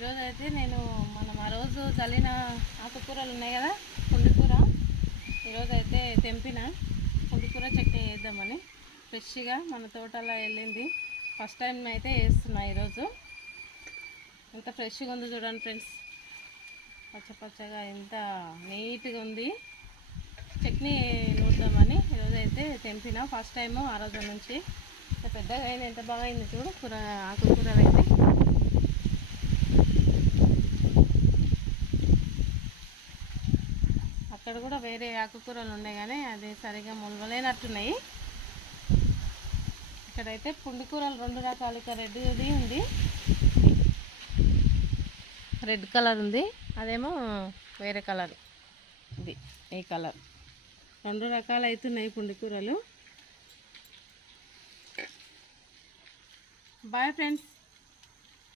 ఈరోజు అయితే నేను మనం ఆ రోజు చల్లిన ఆకుకూరలు ఉన్నాయి కదా, పుండికూర. ఈరోజు అయితే తెంపిన పుండికూర చట్నీ వేద్దామని ఫ్రెష్గా మన తోటలో వెళ్ళింది. ఫస్ట్ టైం అయితే వేస్తున్నా ఈరోజు. ఎంత ఫ్రెష్గా ఉందో చూడండి ఫ్రెండ్స్, పచ్చపచ్చగా ఎంత నీట్గా ఉంది. చట్నీ నూరుదామని ఈరోజు అయితే తెంపిన. ఫస్ట్ టైము ఆ రోజు నుంచి ఎంత పెద్దగా అయింది, ఎంత బాగా అయింది చూడు కూర. ఆకుకూరలు అయితే అక్కడ కూడా వేరే ఆకుకూరలు ఉన్నాయి కానీ అది సరిగా మొలవలేనట్టున్నాయి. ఇక్కడైతే పుండికూరలు రెండు రకాలు, ఇక రెడ్ది ఉంది, రెడ్ కలర్ ఉంది, అదేమో వేరే కలర్, ఇది ఈ కలర్. రెండు రకాలు అవుతున్నాయి పుండికూరలు. Bye friends.